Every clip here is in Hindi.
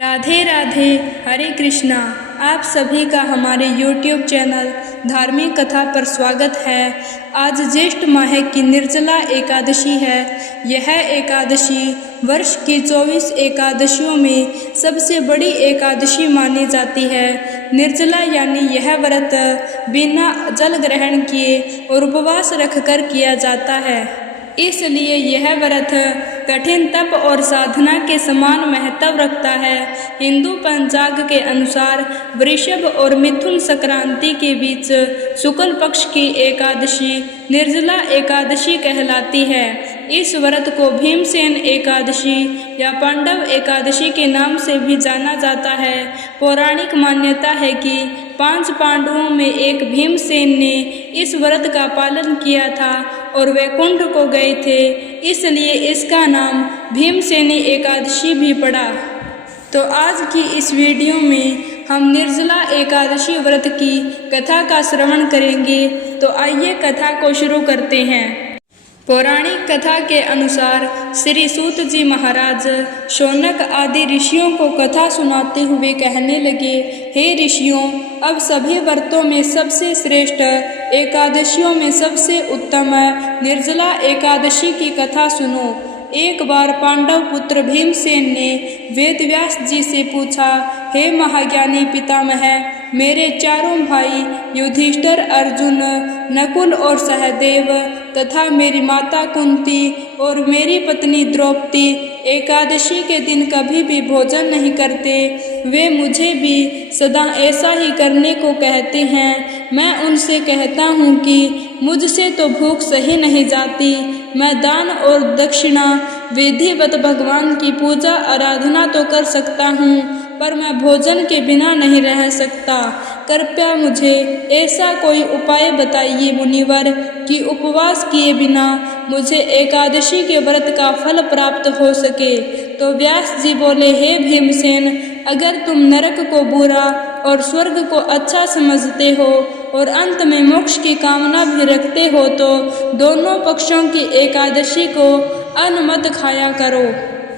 राधे राधे, हरे कृष्णा। आप सभी का हमारे YouTube चैनल धार्मिक कथा पर स्वागत है। आज ज्येष्ठ माह की निर्जला एकादशी है। यह एकादशी वर्ष की 24 एकादशियों में सबसे बड़ी एकादशी मानी जाती है। निर्जला यानी यह व्रत बिना जल ग्रहण किए और उपवास रखकर किया जाता है, इसलिए यह व्रत कठिन तप और साधना के समान महत्व रखता है। हिंदू पंचांग के अनुसार वृषभ और मिथुन संक्रांति के बीच शुक्ल पक्ष की एकादशी निर्जला एकादशी कहलाती है। इस व्रत को भीमसेन एकादशी या पांडव एकादशी के नाम से भी जाना जाता है। पौराणिक मान्यता है कि 5 पांडवों में एक भीमसेन ने इस व्रत का पालन किया था और वैकुंठ को गए थे, इसलिए इसका नाम भीमसेनी एकादशी भी पड़ा। तो आज की इस वीडियो में हम निर्जला एकादशी व्रत की कथा का श्रवण करेंगे। तो आइए कथा को शुरू करते हैं। पौराणिक कथा के अनुसार श्री सूत जी महाराज शौनक आदि ऋषियों को कथा सुनाते हुए कहने लगे, हे ऋषियों, अब सभी व्रतों में सबसे श्रेष्ठ, एकादशियों में सबसे उत्तम निर्जला एकादशी की कथा सुनो। एक बार पांडव पुत्र भीमसेन ने वेदव्यास जी से पूछा, हे महाज्ञानी पितामह, मेरे चारों भाई युधिष्ठिर, अर्जुन, नकुल और सहदेव तथा मेरी माता कुंती और मेरी पत्नी द्रौपदी एकादशी के दिन कभी भी भोजन नहीं करते। वे मुझे भी सदा ऐसा ही करने को कहते हैं। मैं उनसे कहता हूँ कि मुझसे तो भूख सही नहीं जाती। मैं दान और दक्षिणा विधिवत भगवान की पूजा आराधना तो कर सकता हूँ, पर मैं भोजन के बिना नहीं रह सकता। कृपया मुझे ऐसा कोई उपाय बताइए मुनिवर कि उपवास किए बिना मुझे एकादशी के व्रत का फल प्राप्त हो सके। तो व्यास जी बोले, हे भीमसेन, अगर तुम नरक को बुरा और स्वर्ग को अच्छा समझते हो और अंत में मोक्ष की कामना भी रखते हो तो दोनों पक्षों की एकादशी को अन्न मत खाया करो।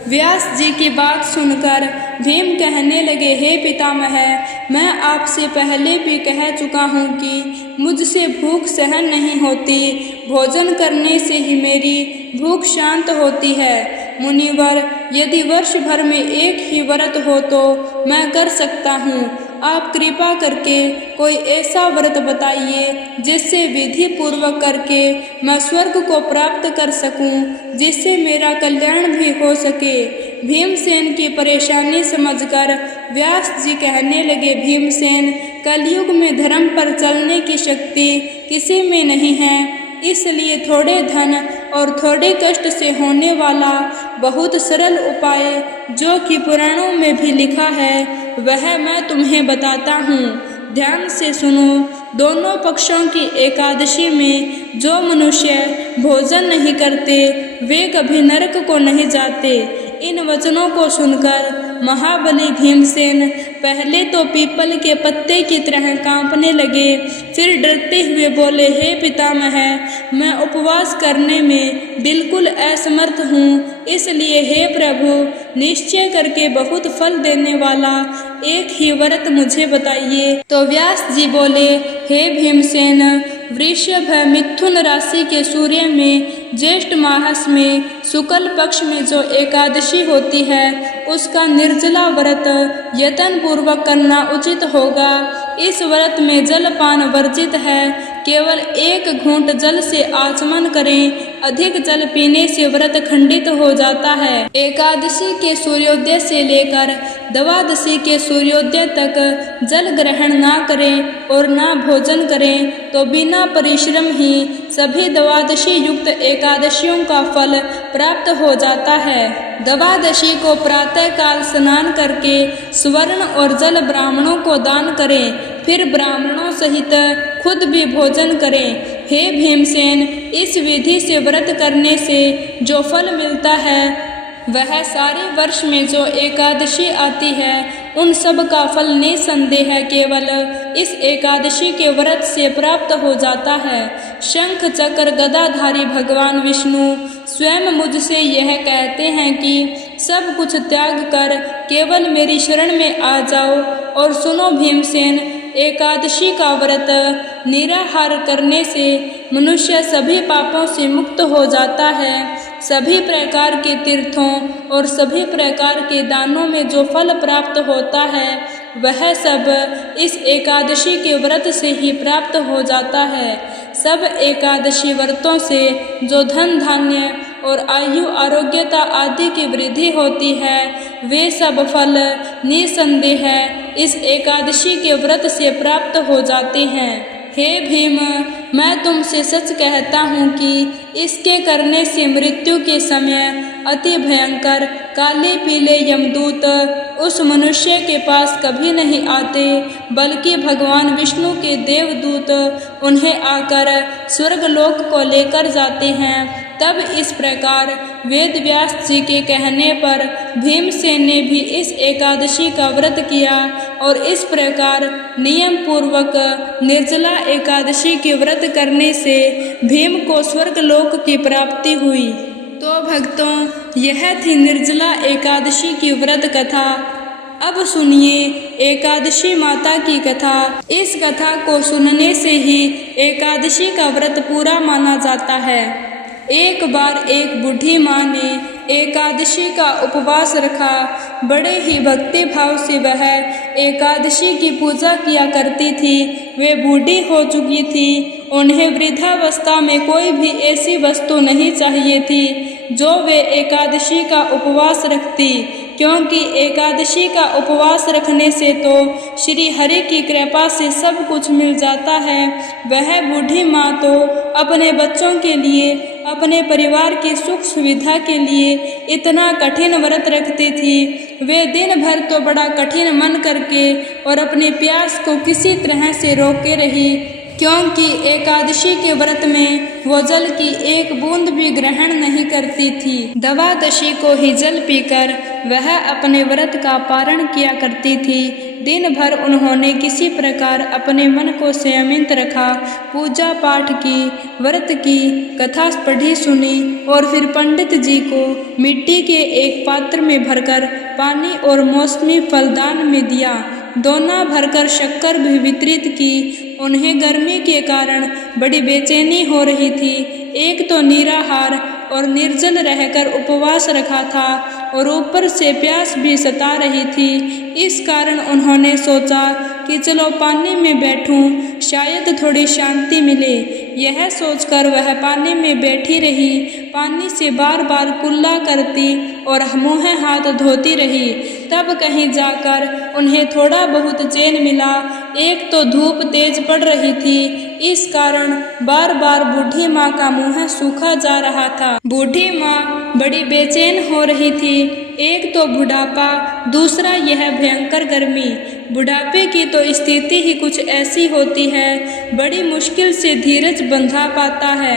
व्यास जी की बात सुनकर भीम कहने लगे, हे पितामह, मैं आपसे पहले भी कह चुका हूँ कि मुझसे भूख सहन नहीं होती। भोजन करने से ही मेरी भूख शांत होती है। मुनिवर, यदि वर्ष भर में एक ही व्रत हो तो मैं कर सकता हूँ। आप कृपा करके कोई ऐसा व्रत बताइए जिससे विधि पूर्वक करके मैं स्वर्ग को प्राप्त कर सकूं, जिससे मेरा कल्याण भी हो सके। भीमसेन की परेशानी समझकर व्यास जी कहने लगे, भीमसेन, कलयुग में धर्म पर चलने की शक्ति किसी में नहीं है, इसलिए थोड़े धन और थोड़े कष्ट से होने वाला बहुत सरल उपाय जो कि पुराणों में भी लिखा है वह मैं तुम्हें बताता हूँ। ध्यान से सुनो। दोनों पक्षों की एकादशी में जो मनुष्य भोजन नहीं करते वे कभी नरक को नहीं जाते। इन वचनों को सुनकर महाबली भीमसेन पहले तो पीपल के पत्ते की तरह कांपने लगे, फिर डरते हुए बोले, हे पितामह, मैं उपवास करने में बिल्कुल असमर्थ हूँ, इसलिए हे प्रभु, निश्चय करके बहुत फल देने वाला एक ही व्रत मुझे बताइए। तो व्यास जी बोले, हे भीमसेन, वृषभ मिथुन राशि के सूर्य में ज्येष्ठ मास में शुक्ल पक्ष में जो एकादशी होती है उसका निर्जला व्रत यत्न पूर्वक करना उचित होगा। इस व्रत में जलपान वर्जित है। केवल 1 घूंट जल से आचमन करें। अधिक जल पीने से व्रत खंडित हो जाता है। एकादशी के सूर्योदय से लेकर द्वादशी के सूर्योदय तक जल ग्रहण ना करें और ना भोजन करें तो बिना परिश्रम ही सभी द्वादशी युक्त एकादशियों का फल प्राप्त हो जाता है। द्वादशी को प्रातः काल स्नान करके स्वर्ण और जल ब्राह्मणों को दान करें, फिर ब्राह्मणों सहित खुद भी भोजन करें। हे भीमसेन, इस विधि से व्रत करने से जो फल मिलता है वह सारे वर्ष में जो एकादशी आती है उन सब का फल निसंदेह केवल इस एकादशी के व्रत से प्राप्त हो जाता है। शंख चक्र गदाधारी भगवान विष्णु स्वयं मुझसे यह कहते हैं कि सब कुछ त्याग कर केवल मेरी शरण में आ जाओ और सुनो भीमसेन, एकादशी का व्रत निराहार करने से मनुष्य सभी पापों से मुक्त हो जाता है। सभी प्रकार के तीर्थों और सभी प्रकार के दानों में जो फल प्राप्त होता है वह सब इस एकादशी के व्रत से ही प्राप्त हो जाता है। सब एकादशी व्रतों से जो धन धान्य और आयु आरोग्यता आदि की वृद्धि होती है वे सब फल निसंदेह इस एकादशी के व्रत से प्राप्त हो जाते हैं। हे भीम, मैं तुमसे सच कहता हूँ कि इसके करने से मृत्यु के समय अति भयंकर काले पीले यमदूत उस मनुष्य के पास कभी नहीं आते, बल्कि भगवान विष्णु के देवदूत उन्हें आकर स्वर्गलोक को लेकर जाते हैं। तब इस प्रकार वेद व्यास जी के कहने पर भीमसेन ने भी इस एकादशी का व्रत किया और इस प्रकार नियम पूर्वक निर्जला एकादशी के व्रत करने से भीम को स्वर्गलोक की प्राप्ति हुई। तो भक्तों, यह थी निर्जला एकादशी की व्रत कथा। अब सुनिए एकादशी माता की कथा। इस कथा को सुनने से ही एकादशी का व्रत पूरा माना जाता है। एक बार एक बूढ़ी माँ ने एकादशी का उपवास रखा। बड़े ही भक्ति भाव से वह एकादशी की पूजा किया करती थी। वे बूढ़ी हो चुकी थी। उन्हें वृद्धावस्था में कोई भी ऐसी वस्तु नहीं चाहिए थी जो वे एकादशी का उपवास रखती, क्योंकि एकादशी का उपवास रखने से तो श्री हरि की कृपा से सब कुछ मिल जाता है। वह बूढ़ी माँ तो अपने बच्चों के लिए, अपने परिवार की सुख सुविधा के लिए इतना कठिन व्रत रखती थी। वे दिन भर तो बड़ा कठिन मन करके और अपने प्यास को किसी तरह से रोके रही, क्योंकि एकादशी के व्रत में वो जल की एक बूंद भी ग्रहण नहीं करती थी। द्वादशी को ही जल पीकर वह अपने व्रत का पारण किया करती थी। दिन भर उन्होंने किसी प्रकार अपने मन को संयमित रखा, पूजा पाठ की, व्रत की, कथा पढ़ी सुनी और फिर पंडित जी को मिट्टी के एक पात्र में भरकर पानी और मौसमी फल दान में दिया। दोना भरकर शक्कर भी वितरित की। उन्हें गर्मी के कारण बड़ी बेचैनी हो रही थी। एक तो निराहार और निर्जल रहकर उपवास रखा था और ऊपर से प्यास भी सता रही थी। इस कारण उन्होंने सोचा कि चलो पानी में बैठूं, शायद थोड़ी शांति मिले। यह सोचकर वह पानी में बैठी रही। पानी से बार बार कुल्ला करती और मुँह हाथ धोती रही। तब कहीं जाकर उन्हें थोड़ा बहुत चैन मिला। एक तो धूप तेज पड़ रही थी, इस कारण बार बार बूढ़ी माँ का मुँह सूखा जा रहा था। बूढ़ी माँ बड़ी बेचैन हो रही थी। एक तो बुढ़ापा, दूसरा यह भयंकर गर्मी। बुढ़ापे की तो स्थिति ही कुछ ऐसी होती है, बड़ी मुश्किल से धीरज बंधा पाता है।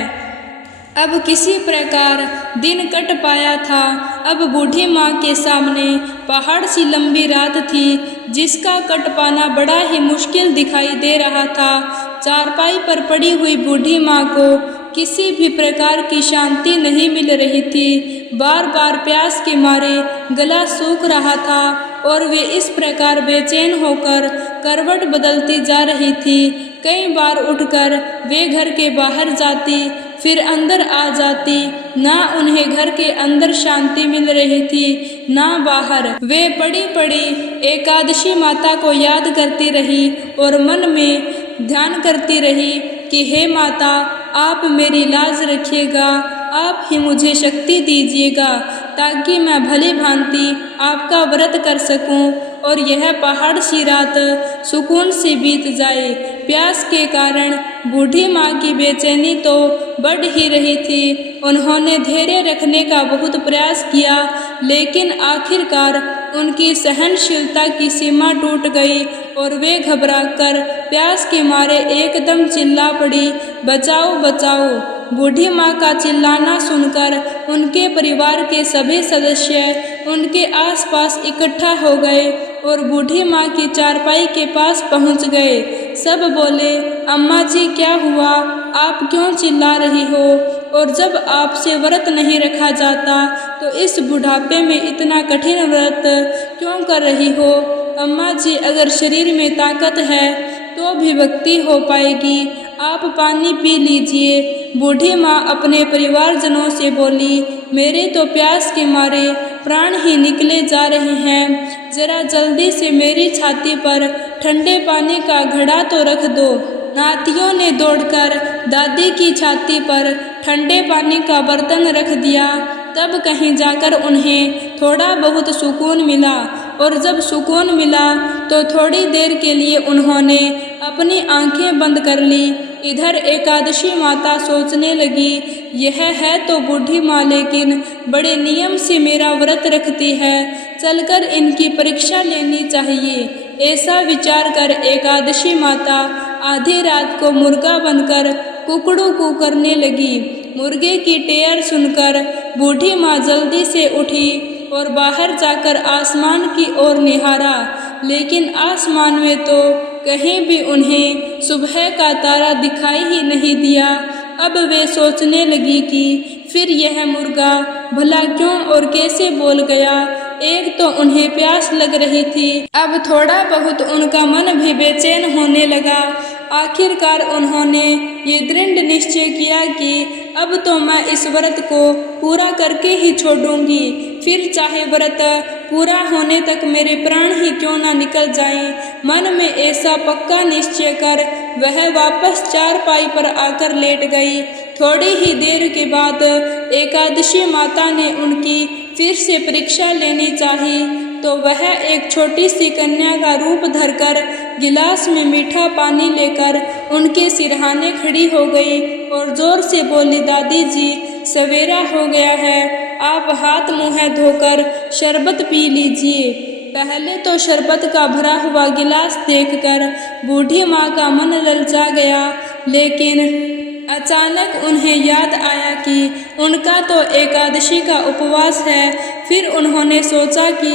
अब किसी प्रकार दिन कट पाया था। अब बूढ़ी माँ के सामने पहाड़ सी लंबी रात थी, जिसका कट पाना बड़ा ही मुश्किल दिखाई दे रहा था। चारपाई पर पड़ी हुई बूढ़ी माँ को किसी भी प्रकार की शांति नहीं मिल रही थी। बार बार प्यास के मारे गला सूख रहा था और वे इस प्रकार बेचैन होकर करवट बदलती जा रही थी। कई बार उठकर वे घर के बाहर जाती, फिर अंदर आ जाती। ना उन्हें घर के अंदर शांति मिल रही थी, ना बाहर। वे पड़ी पड़ी एकादशी माता को याद करती रही और मन में ध्यान करती रही कि हे माता, आप मेरी लाज रखिएगा, आप ही मुझे शक्ति दीजिएगा ताकि मैं भली भांति आपका व्रत कर सकूं और यह पहाड़ सी रात सुकून से बीत जाए। प्यास के कारण बूढ़ी माँ की बेचैनी तो बढ़ ही रही थी। उन्होंने धैर्य रखने का बहुत प्रयास किया, लेकिन आखिरकार उनकी सहनशीलता की सीमा टूट गई और वे घबराकर प्यास के मारे एकदम चिल्ला पड़ी, बचाओ बचाओ। बूढ़ी माँ का चिल्लाना सुनकर उनके परिवार के सभी सदस्य उनके आसपास इकट्ठा हो गए और बूढ़ी माँ की चारपाई के पास पहुँच गए। सब बोले, अम्मा जी क्या हुआ, आप क्यों चिल्ला रही हो? और जब आपसे व्रत नहीं रखा जाता तो इस बुढ़ापे में इतना कठिन व्रत क्यों कर रही हो? अम्मा जी, अगर शरीर में ताकत है तो भी भक्ति हो पाएगी। आप पानी पी लीजिए। बूढ़ी माँ अपने परिवारजनों से बोली, मेरे तो प्यास के मारे प्राण ही निकले जा रहे हैं। जरा जल्दी से मेरी छाती पर ठंडे पानी का घड़ा तो रख दो। नातियों ने दौड़कर दादी की छाती पर ठंडे पानी का बर्तन रख दिया। तब कहीं जाकर उन्हें थोड़ा बहुत सुकून मिला, और जब सुकून मिला तो थोड़ी देर के लिए उन्होंने अपनी आंखें बंद कर ली। इधर एकादशी माता सोचने लगी, यह है तो बूढ़ी माँ, लेकिन बड़े नियम से मेरा व्रत रखती है, चलकर इनकी परीक्षा लेनी चाहिए। ऐसा विचार कर एकादशी माता आधी रात को मुर्गा बनकर कुकड़ू कू करने लगी। मुर्गे की टेर सुनकर बूढ़ी माँ जल्दी से उठी और बाहर जाकर आसमान की ओर निहारा, लेकिन आसमान में तो कहीं भी उन्हें सुबह का तारा दिखाई ही नहीं दिया। अब वे सोचने लगी कि फिर यह मुर्गा भला क्यों और कैसे बोल गया। एक तो उन्हें प्यास लग रही थी, अब थोड़ा बहुत उनका मन भी बेचैन होने लगा। आखिरकार उन्होंने ये दृढ़ निश्चय किया कि अब तो मैं इस व्रत को पूरा करके ही छोड़ूंगी, फिर चाहे व्रत पूरा होने तक मेरे प्राण ही क्यों ना निकल जाएं। मन में ऐसा पक्का निश्चय कर वह वापस चारपाई पर आकर लेट गई। थोड़ी ही देर के बाद एकादशी माता ने उनकी फिर से परीक्षा लेनी चाहिए, तो वह एक छोटी सी कन्या का रूप धरकर गिलास में मीठा पानी लेकर उनके सिरहाने खड़ी हो गई और जोर से बोली, दादी जी, सवेरा हो गया है, आप हाथ मुँह धोकर शरबत पी लीजिए। पहले तो शरबत का भरा हुआ गिलास देखकर बूढ़ी माँ का मन ललचा गया, लेकिन अचानक उन्हें याद आया कि उनका तो एकादशी का उपवास है। फिर उन्होंने सोचा कि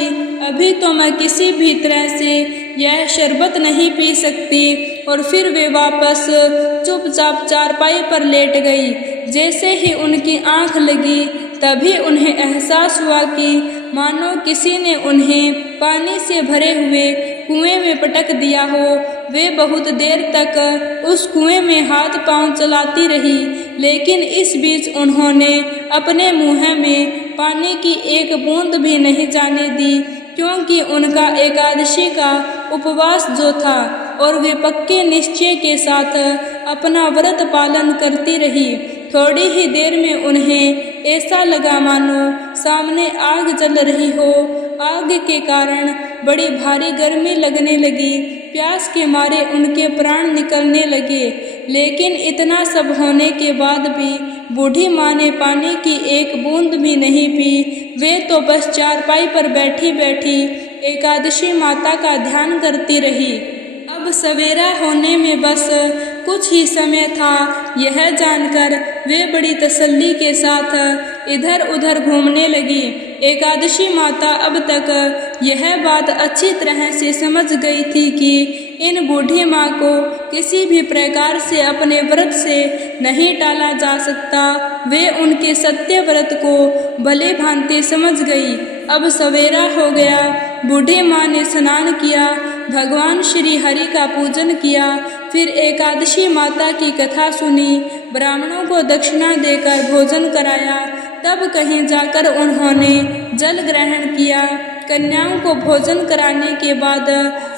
अभी तो मैं किसी भी तरह से यह शरबत नहीं पी सकती, और फिर वे वापस चुपचाप चारपाई पर लेट गई। जैसे ही उनकी आंख लगी तभी उन्हें एहसास हुआ कि मानो किसी ने उन्हें पानी से भरे हुए कुएं में पटक दिया हो। वे बहुत देर तक उस कुएं में हाथ पांव चलाती रही, लेकिन इस बीच उन्होंने अपने मुंह में पानी की एक बूंद भी नहीं जाने दी, क्योंकि उनका एकादशी का उपवास जो था, और वे पक्के निश्चय के साथ अपना व्रत पालन करती रही। थोड़ी ही देर में उन्हें ऐसा लगा मानो सामने आग जल रही हो। आग के कारण बड़ी भारी गर्मी लगने लगी। प्यास के मारे उनके प्राण निकलने लगे, लेकिन इतना सब होने के बाद भी बूढ़ी माँ ने पानी की एक बूंद भी नहीं पी। वे तो बस चारपाई पर बैठी बैठी एकादशी माता का ध्यान करती रही। अब सवेरा होने में बस कुछ ही समय था। यह जानकर वे बड़ी तसल्ली के साथ इधर उधर घूमने लगी। एकादशी माता अब तक यह बात अच्छी तरह से समझ गई थी कि इन बूढ़ी माँ को किसी भी प्रकार से अपने व्रत से नहीं टाला जा सकता। वे उनके सत्य व्रत को भले भांति समझ गई। अब सवेरा हो गया। बूढ़ी माँ ने स्नान किया, भगवान श्री हरि का पूजन किया, फिर एकादशी माता की कथा सुनी, ब्राह्मणों को दक्षिणा देकर भोजन कराया। तब कहीं जाकर उन्होंने जल ग्रहण किया। कन्याओं को भोजन कराने के बाद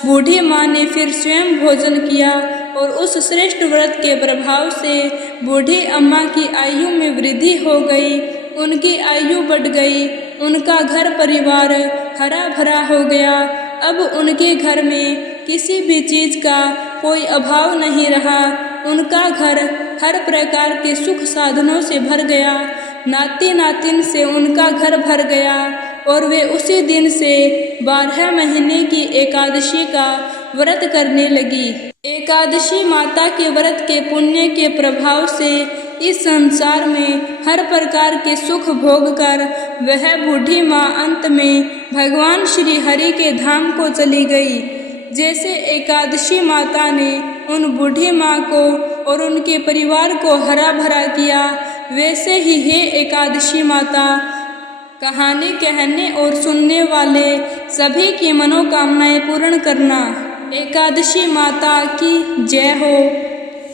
बूढ़ी माँ ने फिर स्वयं भोजन किया, और उस श्रेष्ठ व्रत के प्रभाव से बूढ़ी अम्मा की आयु में वृद्धि हो गई। उनकी आयु बढ़ गई। उनका घर परिवार हरा भरा हो गया। अब उनके घर में किसी भी चीज का कोई अभाव नहीं रहा। उनका घर हर प्रकार के सुख साधनों से भर गया। नाती नातिन से उनका घर भर गया, और वे उसी दिन से 12 महीने की एकादशी का व्रत करने लगी। एकादशी माता के व्रत के पुण्य के प्रभाव से इस संसार में हर प्रकार के सुख भोग कर वह बूढ़ी माँ अंत में भगवान श्री हरि के धाम को चली गई। जैसे एकादशी माता ने उन बूढ़ी माँ को और उनके परिवार को हरा भरा किया, वैसे ही हे एकादशी माता, कहानी कहने और सुनने वाले सभी की मनोकामनाएं पूर्ण करना। एकादशी माता की जय हो।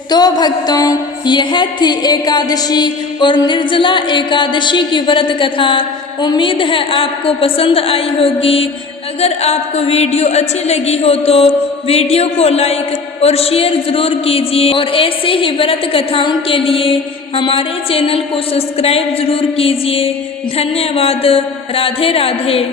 तो भक्तों, यह थी एकादशी और निर्जला एकादशी की व्रत कथा। उम्मीद है आपको पसंद आई होगी। अगर आपको वीडियो अच्छी लगी हो तो वीडियो को लाइक और शेयर ज़रूर कीजिए और ऐसे ही व्रत कथाओं के लिए हमारे चैनल को सब्सक्राइब ज़रूर कीजिए। धन्यवाद। राधे राधे।